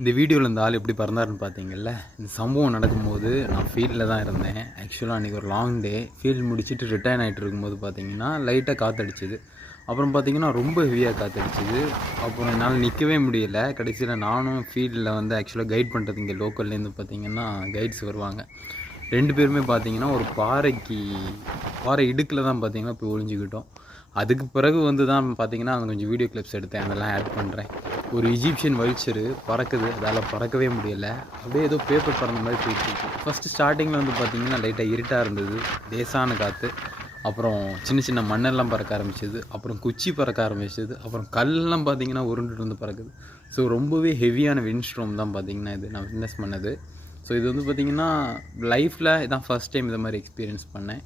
இந்த வீடியோவில் இந்த ஆள் எப்படி பறந்தாருன்னு பார்த்தீங்கல்ல. இந்த சம்பவம் நடக்கும்போது நான் ஃபீல்டில் தான் இருந்தேன். ஆக்சுவலாக அன்றைக்கி ஒரு லாங் டே. ஃபீல்டு முடிச்சுட்டு ரிட்டர்ன் ஆகிட்டு இருக்கும்போது பார்த்தீங்கன்னா லைட்டாக காற்றடிச்சிது. அப்புறம் பார்த்தீங்கன்னா ரொம்ப ஹெவியாக காற்றடிச்சிது. அப்புறம் என்னால் நிற்கவே முடியலை. கடைசியில் நானும் ஃபீல்டில் வந்து ஆக்சுவலாக கைட் பண்ணுறது இங்கே லோக்கல்லேருந்து பார்த்தீங்கன்னா கைட்ஸ் வருவாங்க. 2 பேருமே பார்த்தீங்கன்னா ஒரு பாறை இடுக்கில் தான் பார்த்தீங்கன்னா போய் ஒளிஞ்சிக்கிட்டோம். அதுக்கு பிறகு வந்து தான் பார்த்தீங்கன்னா கொஞ்சம் வீடியோ கிளிப்ஸ் எடுத்தேன். அதெல்லாம் ஆட் பண்ணுறேன். ஒரு ஈஜிப்ஷியன் வல்ச்சரு பறக்குது. அதால் பறக்கவே முடியலை. அப்படியே ஏதோ பேப்பர் பறந்த மாதிரி போயிட்டுருக்கு. ஃபஸ்ட்டு ஸ்டார்டிங்கில் வந்து பார்த்திங்கன்னா லைட்டாக இருட்டாக இருந்தது. லேசான காற்று. அப்புறம் சின்ன சின்ன மண்ணெல்லாம் பறக்க ஆரம்பிச்சிது. அப்புறம் குச்சி பறக்க ஆரம்பிச்சிது. அப்புறம் கல்லெல்லாம் பார்த்திங்கன்னா உருண்டுட்டு வந்து பறக்குது. ஸோ ரொம்பவே ஹெவியான விண்ட்ஸ்டார்ம் தான் பார்த்திங்கன்னா இது நான் விட்னஸ் பண்ணது. ஸோ இது வந்து பார்த்திங்கன்னா லைஃப்பில் இதான் ஃபஸ்ட் டைம் இதை மாதிரி எக்ஸ்பீரியன்ஸ் பண்ணேன்.